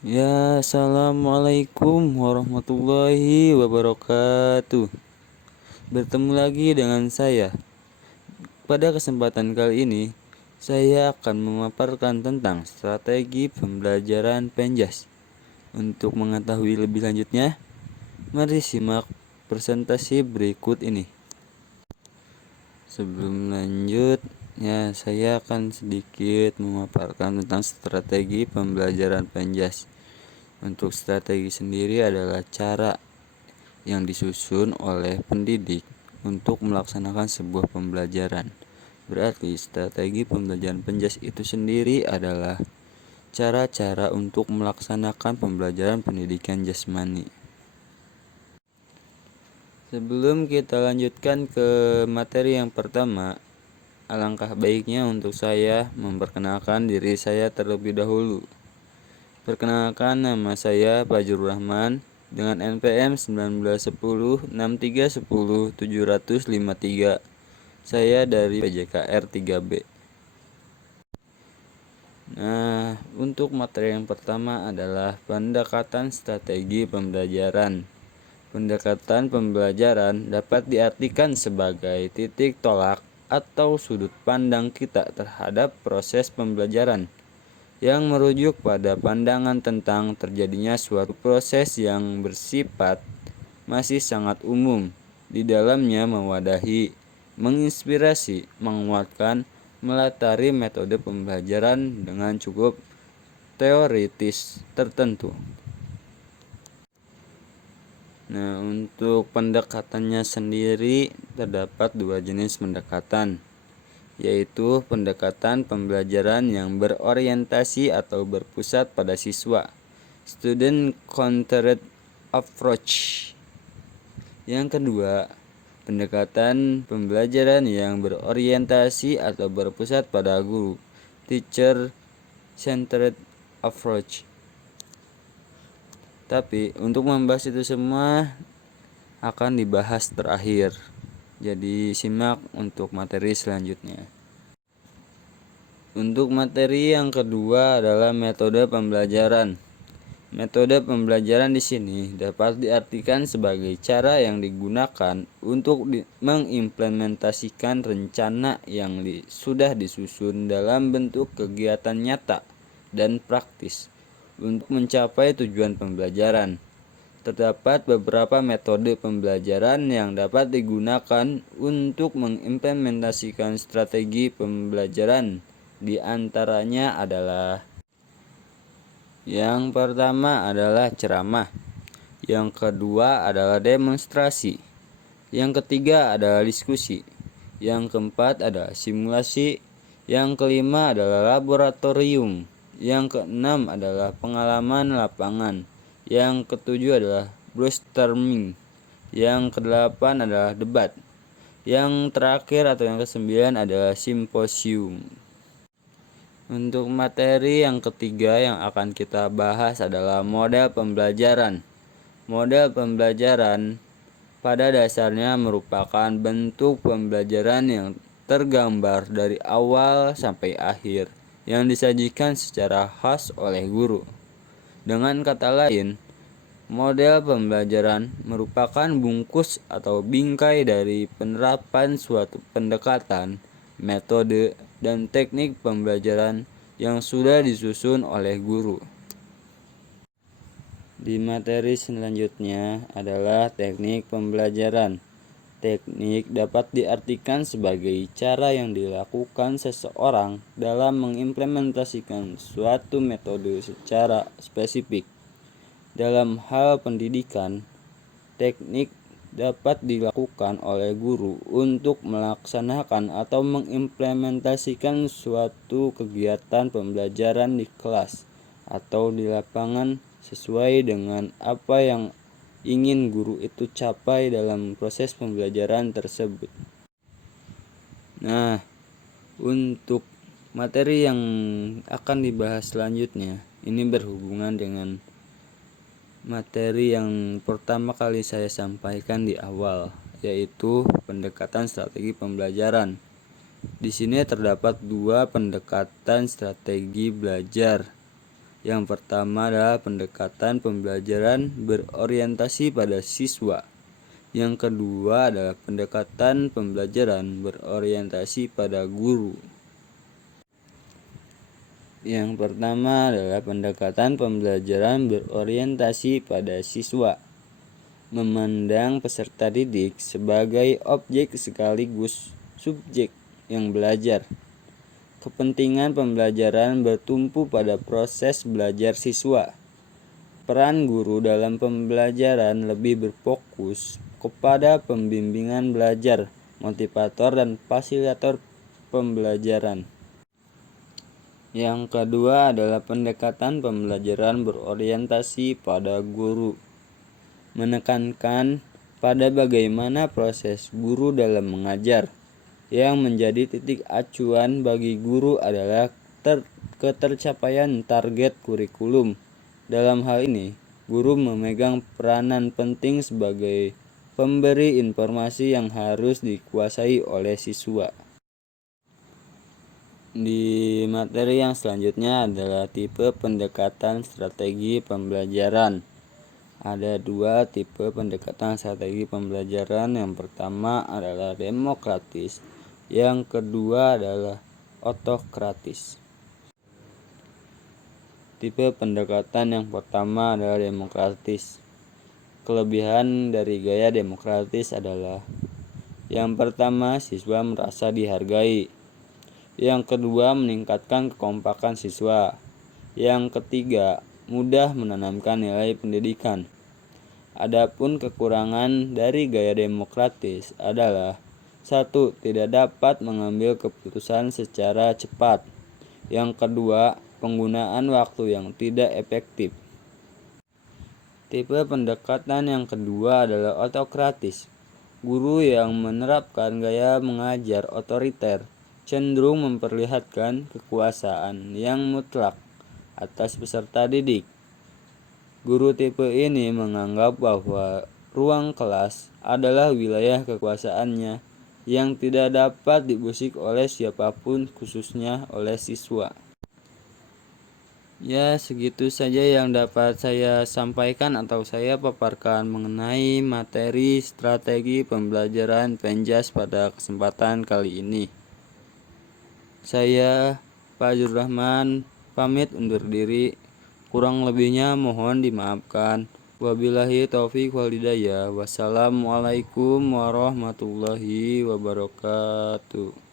Ya, assalamualaikum warahmatullahi wabarakatuh. Bertemu lagi dengan saya. Pada kesempatan kali ini, saya akan memaparkan tentang strategi pembelajaran Penjas. Untuk mengetahui lebih lanjutnya, mari simak presentasi berikut ini. Sebelum lanjut, saya akan sedikit memaparkan tentang strategi pembelajaran Penjas. Untuk strategi sendiri adalah cara yang disusun oleh pendidik untuk melaksanakan sebuah pembelajaran. Berarti strategi pembelajaran Penjas itu sendiri adalah cara-cara untuk melaksanakan pembelajaran pendidikan jasmani. Sebelum kita lanjutkan ke materi yang pertama, alangkah baiknya untuk saya memperkenalkan diri saya terlebih dahulu. Perkenalkan, nama saya Fajrul Rahman dengan NPM 1910 6310 753. Saya dari PJKR 3B. Nah, untuk materi yang pertama adalah pendekatan strategi pembelajaran. Pendekatan pembelajaran dapat diartikan sebagai titik tolak atau sudut pandang kita terhadap proses pembelajaran yang merujuk pada pandangan tentang terjadinya suatu proses yang bersifat masih sangat umum, di dalamnya mewadahi, menginspirasi, menguatkan, melatari metode pembelajaran dengan cukup teoritis tertentu. Nah, untuk pendekatannya sendiri terdapat dua jenis pendekatan, yaitu pendekatan pembelajaran yang berorientasi atau berpusat pada siswa, student-centered approach. Yang kedua, pendekatan pembelajaran yang berorientasi atau berpusat pada guru, teacher-centered approach. Tapi untuk membahas itu semua akan dibahas terakhir. Jadi simak untuk materi selanjutnya. Untuk materi yang kedua adalah metode pembelajaran. Metode pembelajaran di sini dapat diartikan sebagai cara yang digunakan untuk mengimplementasikan rencana yang sudah disusun dalam bentuk kegiatan nyata dan praktis untuk mencapai tujuan pembelajaran. Terdapat beberapa metode pembelajaran yang dapat digunakan untuk mengimplementasikan strategi pembelajaran. Di antaranya adalah: yang pertama adalah ceramah, yang kedua adalah demonstrasi, yang ketiga adalah diskusi, yang keempat adalah simulasi, yang kelima adalah laboratorium, yang keenam adalah pengalaman lapangan, yang ketujuh adalah brainstorming, yang kedelapan adalah debat, yang terakhir atau yang kesembilan adalah simposium. Untuk materi yang ketiga yang akan kita bahas adalah model pembelajaran. Model pembelajaran pada dasarnya merupakan bentuk pembelajaran yang tergambar dari awal sampai akhir yang disajikan secara khas oleh guru. Dengan kata lain, model pembelajaran merupakan bungkus atau bingkai dari penerapan suatu pendekatan, metode, dan teknik pembelajaran yang sudah disusun oleh guru. Di materi selanjutnya adalah teknik pembelajaran. Teknik dapat diartikan sebagai cara yang dilakukan seseorang dalam mengimplementasikan suatu metode secara spesifik. Dalam hal pendidikan, teknik dapat dilakukan oleh guru untuk melaksanakan atau mengimplementasikan suatu kegiatan pembelajaran di kelas atau di lapangan sesuai dengan apa yang ingin guru itu capai dalam proses pembelajaran tersebut. Nah, untuk materi yang akan dibahas selanjutnya ini berhubungan dengan materi yang pertama kali saya sampaikan di awal, yaitu pendekatan strategi pembelajaran. Di sini terdapat dua pendekatan strategi belajar, Yang pertama adalah pendekatan pembelajaran berorientasi pada siswa. Yang kedua adalah pendekatan pembelajaran berorientasi pada guru. Yang pertama adalah pendekatan pembelajaran berorientasi pada siswa. Memandang peserta didik sebagai objek sekaligus subjek yang belajar. Kepentingan pembelajaran bertumpu pada proses belajar siswa. Peran guru dalam pembelajaran lebih berfokus kepada pembimbingan belajar, motivator dan fasilitator pembelajaran. Yang kedua adalah pendekatan pembelajaran berorientasi pada guru. Menekankan pada bagaimana proses guru dalam mengajar. Yang menjadi titik acuan bagi guru adalah ketercapaian target kurikulum. Dalam hal ini, guru memegang peranan penting sebagai pemberi informasi yang harus dikuasai oleh siswa. Di materi yang selanjutnya adalah tipe pendekatan strategi pembelajaran. Ada dua tipe pendekatan strategi pembelajaran. Yang pertama adalah demokratis, yang kedua adalah otokratis. Tipe pendekatan yang pertama adalah demokratis. Kelebihan dari gaya demokratis adalah: yang pertama, siswa merasa dihargai. Yang kedua, meningkatkan kekompakan siswa. Yang ketiga, mudah menanamkan nilai pendidikan. Adapun kekurangan dari gaya demokratis adalah: 1. Tidak dapat mengambil keputusan secara cepat. Yang kedua, penggunaan waktu yang tidak efektif. Tipe pendekatan yang kedua adalah otokratis. Guru yang menerapkan gaya mengajar otoriter cenderung memperlihatkan kekuasaan yang mutlak atas peserta didik. Guru tipe ini menganggap bahwa ruang kelas adalah wilayah kekuasaannya yang tidak dapat diusik oleh siapapun, khususnya oleh siswa. Ya, segitu saja yang dapat saya sampaikan atau saya paparkan mengenai materi strategi pembelajaran Penjas pada kesempatan kali ini. Saya, Pak Jurrahman, pamit undur diri. Kurang lebihnya mohon dimaafkan. Wabillahi taufiq wal hidayah. Wassalamualaikum warahmatullahi wabarakatuh.